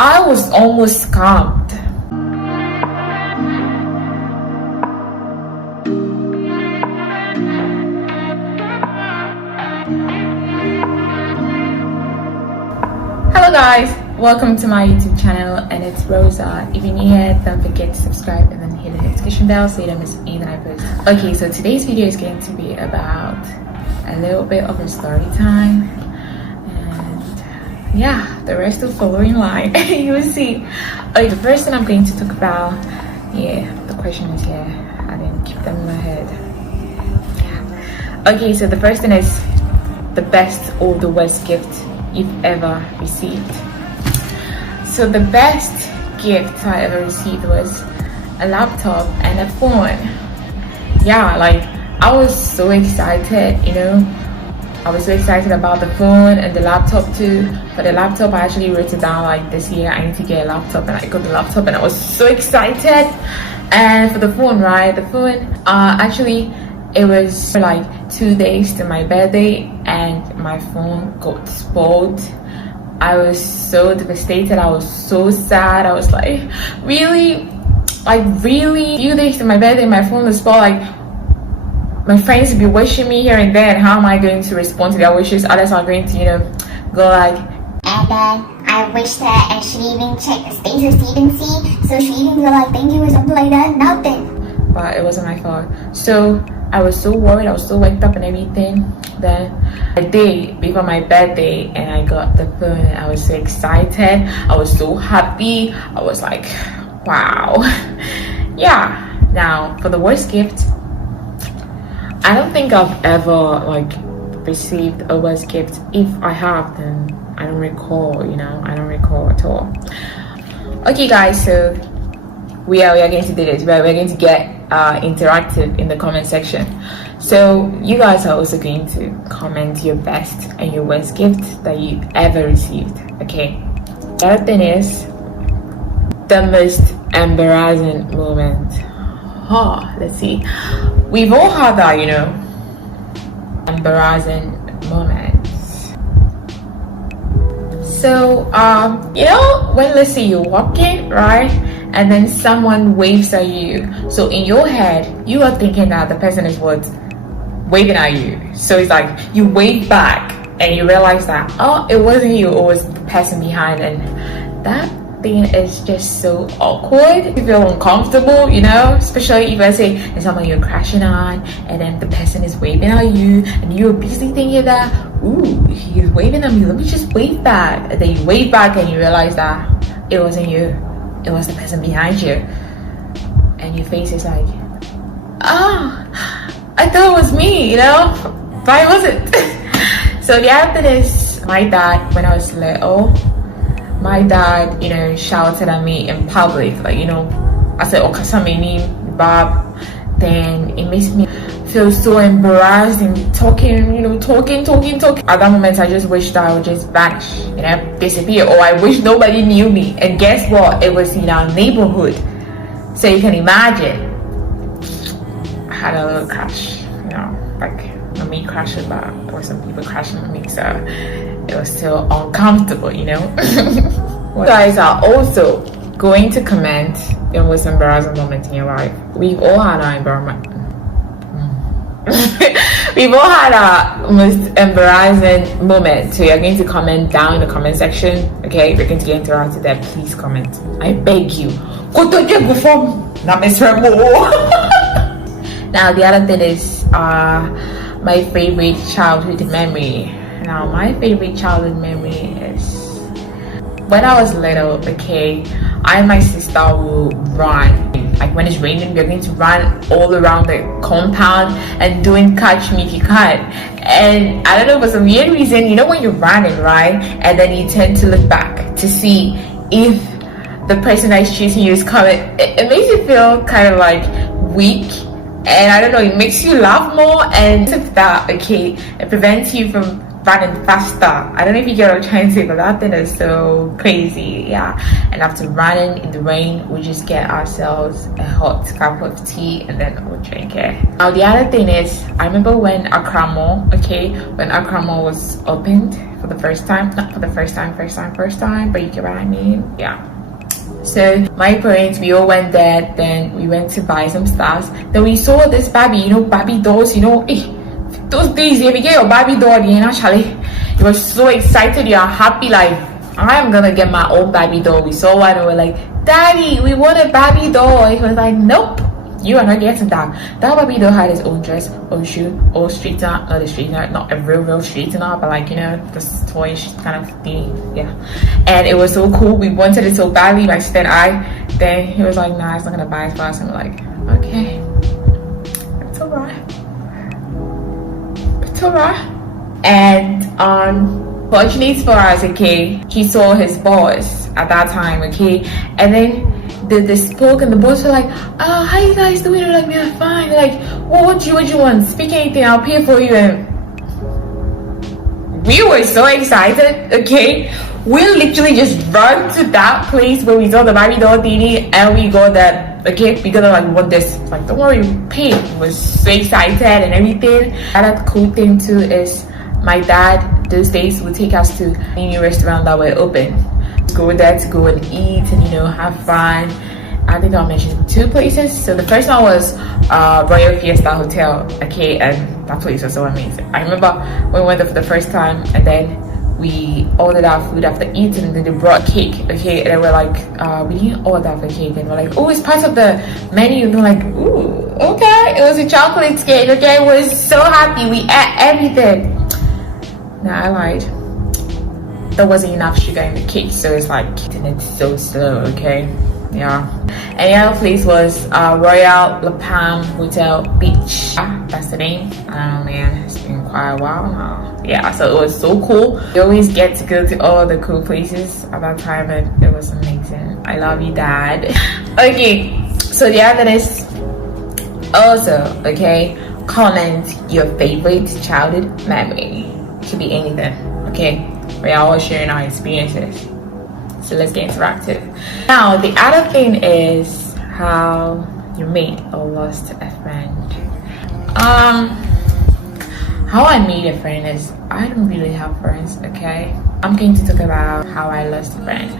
I was almost scammed. Hello guys, welcome to my YouTube channel, and it's Rosa. If you're new here, don't forget to subscribe and then hit the notification bell so you don't miss anything I post. Okay, so today's video is going to be about a little bit of a story time, and yeah, the rest will follow in line. You will see. Okay, the first thing I'm going to talk about, the question is here. I didn't keep them in my head. Yeah. Okay, so the first thing is the best or the worst gift you've ever received. So the best gift I ever received was a laptop and a phone. Yeah, like I was so excited, you know. I was so excited about the phone and the laptop too. For the laptop, I actually wrote it down like this year I need to get a laptop, and I got the laptop and I was so excited. And for the phone, right, the phone actually it was like 2 days to my birthday and my phone got spoiled. I was so devastated. I was so sad. I was like, really? Like, really? Few days to my birthday, my phone was spoiled. Like, my friends would be wishing me here and there, and how am I going to respond to their wishes? Others are going to, you know, go like, and then I wished her and she even checked the status, she didn't see, so she even go like thank you or something like that. Nothing. But it wasn't my fault. So I was so worried, I was so worked up and everything. Then a day before my birthday and I got the phone, I was so excited, I was so happy. I was like, wow. Yeah. Now for the worst gift, I don't think I've ever like received a worst gift. If I have, then I don't recall, you know, I don't recall at all. Okay guys, so we are going to do this, right? We're going to get interactive in the comment section. So you guys are also going to comment your best and your worst gift that you've ever received. Okay, the other thing is the most embarrassing moment. Let's see, we've all had that, you know, embarrassing moments. So you know, when let's say you're walking, right, and then someone waves at you, so in your head you are thinking that the person is what, waving at you. So it's like you wave back and you realize that, oh, it wasn't you, it was the person behind. And that thing is just so awkward. You feel uncomfortable, you know, especially if I say there's someone you're crashing on and then the person is waving at you and you're busy thinking that, ooh, he's waving at me, let me just wave back. And then you wave back and you realize that it wasn't you, it was the person behind you, and your face is like, I thought it was me, you know, but it wasn't. So the other thing is, my dad, when I was little, my dad, you know, shouted at me in public, like, you know, I said Okasameni Bob. Then it makes me feel so embarrassed and talking, you know, talking. At that moment, I just wish that I would just vanish, you know, disappear, or I wish nobody knew me. And guess what? It was in our neighborhood, so you can imagine. I had a little crash, you know, like not me crashing, but there were some people crashing on me, so it was still uncomfortable, you know. You guys are also going to comment the most embarrassing moment in your life. We've all had our environment. We've all had our most embarrassing moment. So you're going to comment down in the comment section. Okay, we're going to get interactive there. Please comment. I beg you. Now the other thing is my favorite childhood memory. Now my favorite childhood memory is when I was little. Okay, I and my sister will run. Like when it's raining, we're going to run all around the compound and doing catch me if you can. And I don't know, for some weird reason, you know, when you're running, right, and then you tend to look back to see if the person that's chasing you is coming, it makes you feel kind of like weak. And I don't know, it makes you laugh more, and that, okay, it prevents you from running faster. I don't know if you get what I'm trying to say, but that thing is so crazy. Yeah. And after running in the rain, we just get ourselves a hot cup of tea and then we'll drink it. Now the other thing is, I remember when Accra Mall, when Accra Mall was opened for the first time, not for the first time, but you get what I mean? Yeah. So my parents, we all went there, then we went to buy some stuff. Then we saw this Barbie, Barbie dolls, those days, if you get your Barbie doll, actually, you were so excited, you're happy, like, I'm gonna get my own Barbie doll. We saw one and we're like, Daddy, we want a Barbie doll. He was like, nope, you are not getting that. That Barbie doll had his own dress, own shoe, own straightener, not a straightener, not a real straightener, but like, this toyish kind of thing, yeah. And it was so cool. We wanted it so badly, my sister and I. Then he was like, nah, it's not gonna buy it for us. And we're like, okay, it's alright. And fortunately for us, he saw his boss at that time, and then they spoke and the boss were like, oh, how you guys doing? They're like, we're fine. They're like, well, what do you want? Speak anything, I'll pay for you. And we were so excited, we literally just run to that place where we saw the Barbie doll thingy and we got that. Because like, we want this. Like, don't worry, we paid. We was so excited and everything. Another cool thing too is my dad those days would take us to any restaurant that were open. Go there to go and eat and have fun. I think I'll mention 2 places. So the first one was Royal Fiesta Hotel, and that place was so amazing. I remember when we went there for the first time, and then we ordered our food after eating, and then they brought cake, and then we're like, we didn't order for cake, and we're like, oh, it's part of the menu, and we're like, ooh, okay, it was a chocolate cake, we're so happy, we ate everything. Nah, I lied. There wasn't enough sugar in the cake, so it's like eating it so slow, yeah. And the other place was Royal La Palm Hotel Beach. That's the name. I don't know, man, it's been quite a while now. Yeah, so it was so cool. We always get to go to all the cool places at that time, and it was amazing. I love you, Dad. So the other is also, comment your favorite childhood memory. It could be anything, we're all sharing our experiences, so let's get interactive. Now the other thing is how you made or lost a friend. How I made a friend is, I don't really have friends. I'm going to talk about how I lost a friend.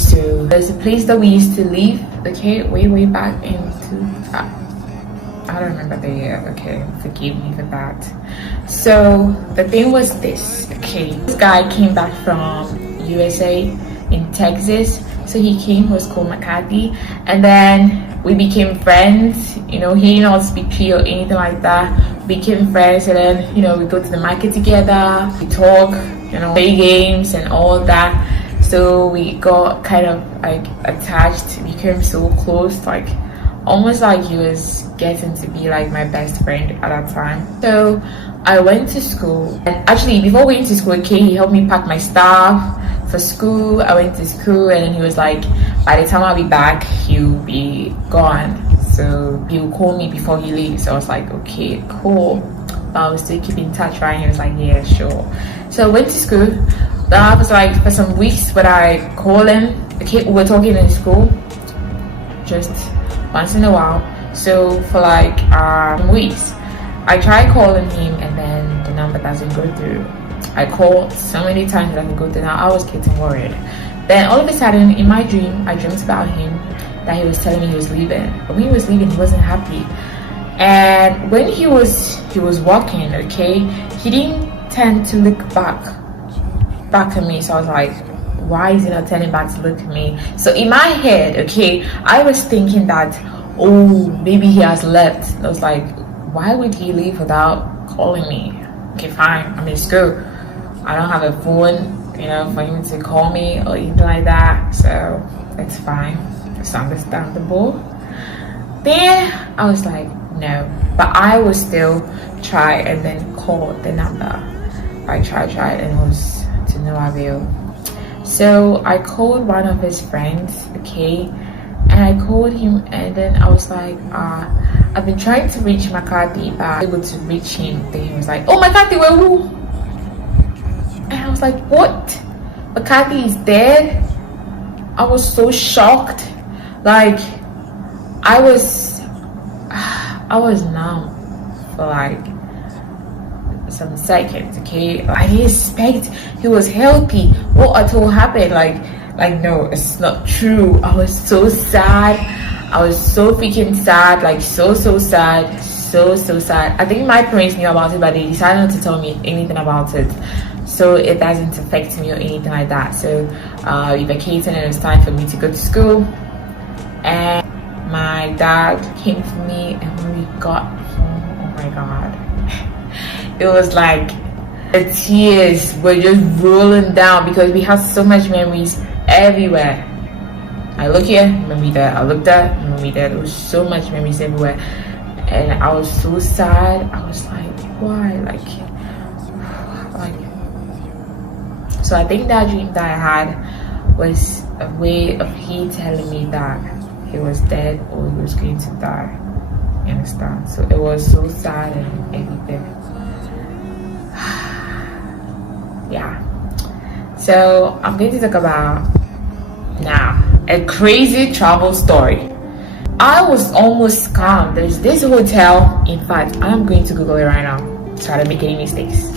So there's a place that we used to live, way back into I don't remember the year, forgive me for that. So the thing was this, this guy came back from USA in Texas. So he came, he was called McCarthy, and then we became friends. He didn't know how to speak Cree or anything like that. We became friends, and then we go to the market together, we talk, play games and all that. So we got kind of like attached, became so close, like almost like he was getting to be like my best friend at that time. So I went to school, and actually before going to school, he helped me pack my stuff for school. I went to school, and then he was like, by the time I'll be back, he'll be gone, so he'll call me before he leaves. So I was like, okay, cool, but I was still keep in touch, right? He was like, yeah, sure. So I went to school. Then I was like, for some weeks, when I call him, we were talking in school just once in a while. So for like weeks, I try calling him, and then the number doesn't go through. I called so many times that I could go through. Now I was getting worried. Then all of a sudden, in my dream, I dreamt about him, that he was telling me he was leaving. But when he was leaving, he wasn't happy. And when he was walking, he didn't tend to look back at me. So I was like, why is he not turning back to look at me? So in my head, I was thinking that, oh, maybe he has left. I was like, why would he leave without calling me? Fine, I'm in school. I don't have a phone, for him to call me or anything like that. So it's fine. It's understandable. Then I was like, no. But I would still try and then call the number. I tried, and it was to no avail. So I called one of his friends, and I called him, and then I was like, I've been trying to reach McCarthy, but I was able to reach him. Then he was like, oh, McCarthy, where who? was like, what? McCarthy is dead? I was so shocked. Like, I was numb for like some seconds, okay? I didn't expect he was healthy. What at all happened? Like no, it's not true. I was so sad. I was so freaking sad, like so sad, so sad. I think my parents knew about it, but they decided not to tell me anything about it, so it doesn't affect me or anything like that. So we vacated and it was time for me to go to school, and my dad came to me, and when we got home, oh my god, it was like the tears were just rolling down because we had so much memories everywhere. I look here, memory there. I look there, memory there. There was so much memories everywhere, and I was so sad. I was like, why? Like. So I think that dream that I had was a way of he telling me that he was dead or he was going to die. You understand? So it was so sad and everything. Yeah. So I'm going to talk about now a crazy travel story. I was almost scammed. There's this hotel. In fact, I'm going to Google it right now so I don't make any mistakes.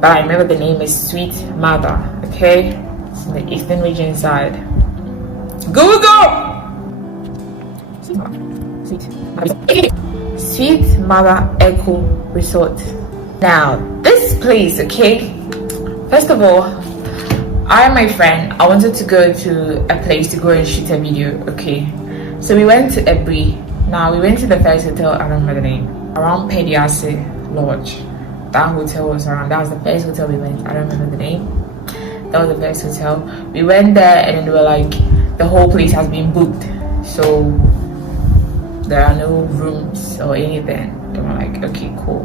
But I remember the name is Sweet Mother. Okay, it's in the eastern region side. Google. Sweet Mother Echo Resort. Now this place, okay. First of all, I and my friend, I wanted to go to a place to go and shoot a video, okay? So we went to Ebri. Now we went to the first hotel, I don't remember the name, around Pediase Lodge. That hotel was around, that was the first hotel we went, I don't remember the name. That was the first hotel. We went there and then they were like, the whole place has been booked, so there are no rooms or anything. They were like, okay, cool.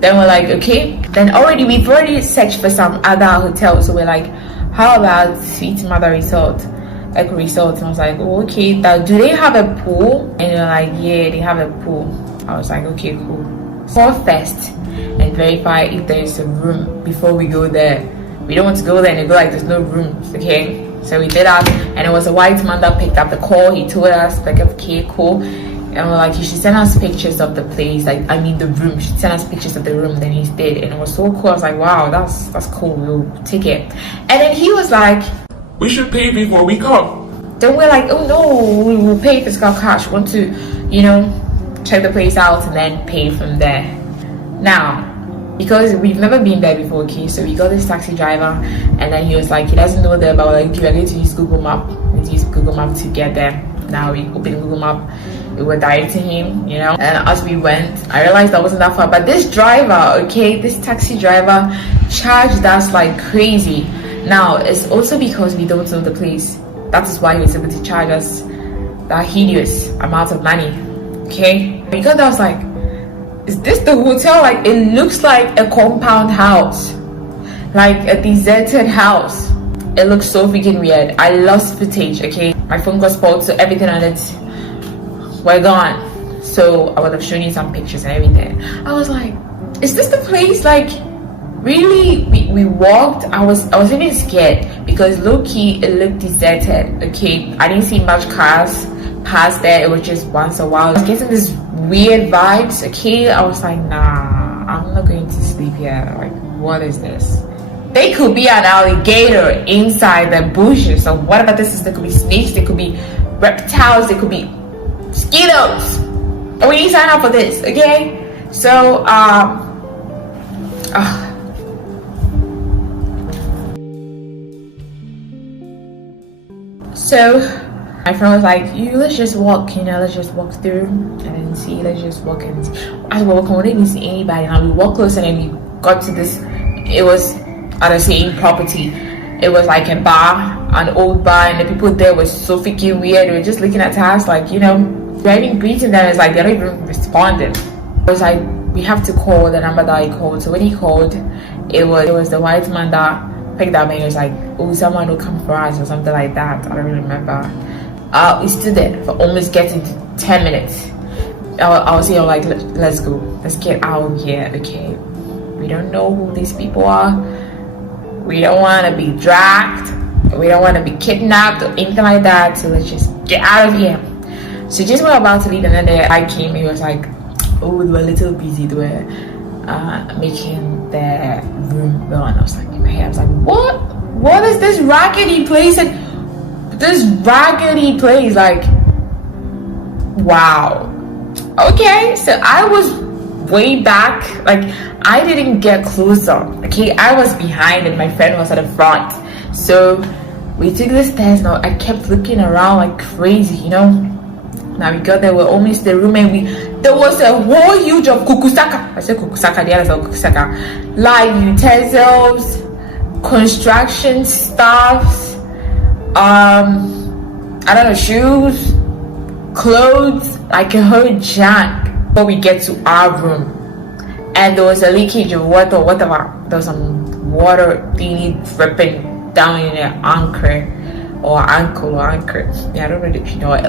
Then we're like, okay. Then we've already searched for some other hotels. So we're like, how about Sweet Mother Resort, Echo Resort? And I was like, oh, okay. Do they have a pool? And they're like, yeah, they have a pool. I was like, okay, cool. Call first and verify if there's a room before we go there. We don't want to go there and they go like, there's no rooms, okay? So we did that, and it was a white man that picked up the call. He told us like, okay, cool. And we're like, you should send us pictures of the place, like I mean the room. You should send us pictures of the room. Then he did, and it was so cool. I was like, wow, that's cool. We'll take it. And then he was like, we should pay before we come. Then we're like, oh no, we will pay physical cash. We want to, check the place out and then pay from there. Now, because we've never been there before, okay, so we got this taxi driver, and then he was like, he doesn't know there, but we're like, we are going to use Google Map. We need to use Google Map to get there. Now we opened Google Map. We were directing him, and as we went, I realized that wasn't that far. But this driver, okay, this taxi driver charged us like crazy. Now, it's also because we don't know the place. That is why he was able to charge us that hideous amount of money, okay? Because I was like, is this the hotel? Like, it looks like a compound house, like a deserted house. It looks so freaking weird. I lost footage, okay? My phone got spoiled, so everything on it were gone. So I would have shown you some pictures and everything. I was like, is this the place? Like, really? We walked. I was even scared because low-key it looked deserted, okay? I didn't see much cars pass there. It was just once a while. I was getting this weird vibes, okay? I was like, nah, I'm not going to sleep here. Like, what is this? They could be an alligator inside the bushes or whatever this is. There could be snakes, there could be reptiles, there could be mosquitoes. And we didn't sign up for this, okay? So, so my friend was like, let's just walk, let's just walk through and then see, let's just walk. And as we were walking, we didn't see anybody. And we walked close and then we got to this, it was at the same property. It was like a bar, an old bar, and the people there were so freaking weird. They were just looking at us like, we're even greeting them. It's like they're not even responding. It was like, we have to call the number that he called. So when he called, it was the white man that picked up, and he was like, oh, someone will come for us or something like that. I don't really remember. We stood there for almost getting to 10 minutes. I was here like, let's go, let's get out of here, okay? We don't know who these people are. We don't want to be dragged. We don't want to be kidnapped or anything like that. So let's just get out of here. So just when we were about to leave, and then the guy came. He was like, "Oh, we were a little busy. They were making the room run." I was like, in my head, I was like, "What? What is this raggedy place?" And this raggedy place, like, wow. Okay, so I was way back. Like, I didn't get closer. Okay, I was behind, and my friend was at the front. So we took the stairs. Now I kept looking around like crazy, you know. Now we got there, we're almost the room, and there was a whole huge of kukusaka. I said kukusaka, the others are kukusaka. Like utensils, construction stuffs, I don't know, shoes, clothes, like a whole junk. Before we get to our room, and there was a leakage of water, whatever. There was some water thingy dripping down in an anchor or ankle or anchor. Yeah, I don't know if you know it.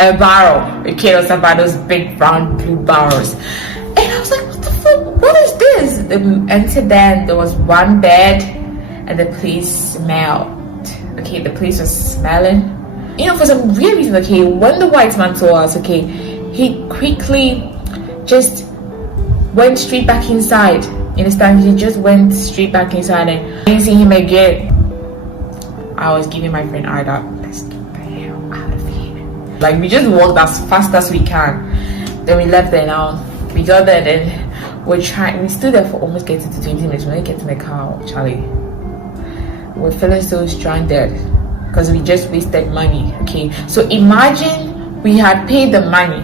A barrel. Okay, it was about those big brown blue barrels. And I was like, what the fuck? What is this? And then there was one bed, and the place smelled. Okay, the place was smelling. You know, for some weird reason, okay, when the white man saw us, okay, he quickly just went straight back inside. You understand? He just went straight back inside, and I didn't see him again. I was giving my friend Ida, let's get the hell out of here. Like, we just walked as fast as we can. Then we left there. Now we got there, then we stood there for almost getting to 20 minutes. When we get to the car, Charlie, we're feeling so stranded because we just wasted money. Okay, so imagine we had paid the money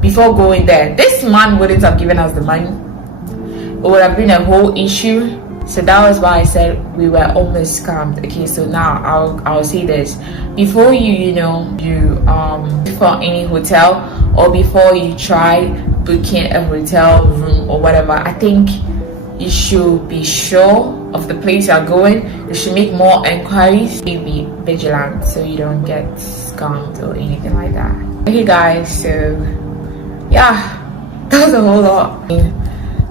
before going there. This man wouldn't have given us the money. It would have been a whole issue. So that was why I said we were almost scammed. Okay, so now I'll say this: before you before any hotel, or before you try booking a hotel room or whatever, I think you should be sure of the place you're going. You should make more inquiries. Be vigilant so you don't get scammed or anything like that. Okay guys, so yeah, that was a whole lot.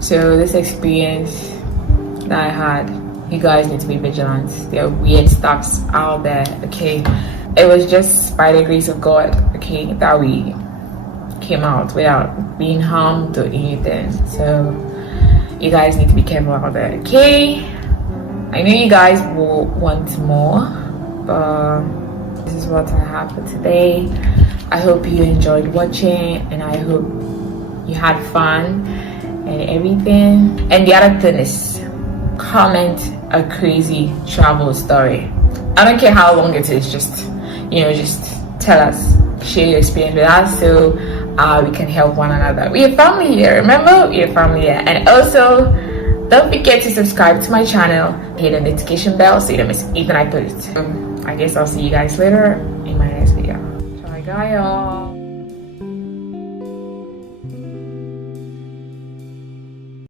So this experience that I had, you guys need to be vigilant. There are weird stuffs out there. Okay, it was just by the grace of God, okay, that we came out without being harmed or anything. So you guys need to be careful out there. Okay, I know you guys will want more, but this is what I have for today. I hope you enjoyed watching, and I hope you had fun and everything. And the other thing is, comment a crazy travel story. I don't care how long it is, just tell us, share your experience with us, so we can help one another. We are family here, remember? We are family here. And also, don't forget to subscribe to my channel, hit the notification bell so you don't miss anything I post. I guess I'll see you guys later in my next video. Bye, guys.